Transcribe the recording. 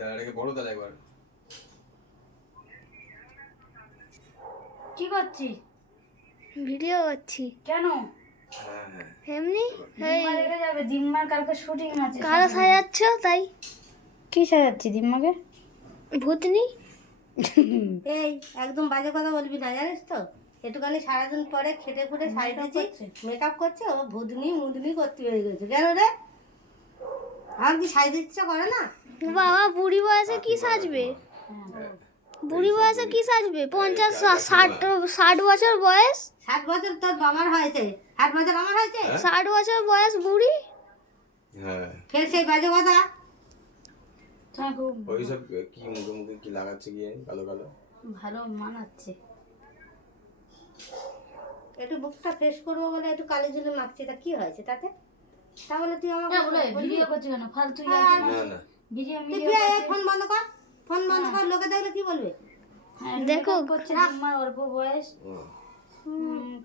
দাদাটাকে বড় দাদা একবার। কি করছিস? ভিডিও করছি। কেন? হ্যাঁ হ্যাঁ এমনি দিম্মা রেখে যাবে, দিম্মার কালকে শুটিং আছে। কালো সাজাচ্ছ তাই? কি সাজাচ্ছি দিম্মাকে? ভূতনি। এই একদম বাজে কথা বলবি না, জানিস তো? একটুখানি সারাদিন পরে খেটে খুটে সাইডেছি, মেকআপ করছে, ও ভুদনি মুদনি করতে হয়ে গেছে। কেন রে? আমার কি সাইজ ইচ্ছা করে না? বাবা বুড়ি বয়সে কি সাজবে? বুড়ি বয়সে কি সাজবে? 50-60 বছর বয়স। 60 বছর তোর বাবার হয়েছে, 60 বছর আমার হয়েছে। 60 বছর বয়স বুড়ি। হ্যাঁ ফের সেই বাজে কথা। ওইসব কি মুখে মুখে কি লাগাচ্ছে কি জানি, কালো কালো। ভালো মানাচ্ছে। একটু বুকটা ফ্রেশ করবো বলে একটু কালি ঝুলে মাখছি, তা কি হয়েছে তাতে? তাহলে তুই আমাকে ভিডিও করছি কেন? ফালতু না না ভিডিও ফোন বন্ধ কর, ফোন বন্ধ কর, লোকে দেখলে কি বলবে? দেখো করছে দিম্মার অল্প বয়স। ও।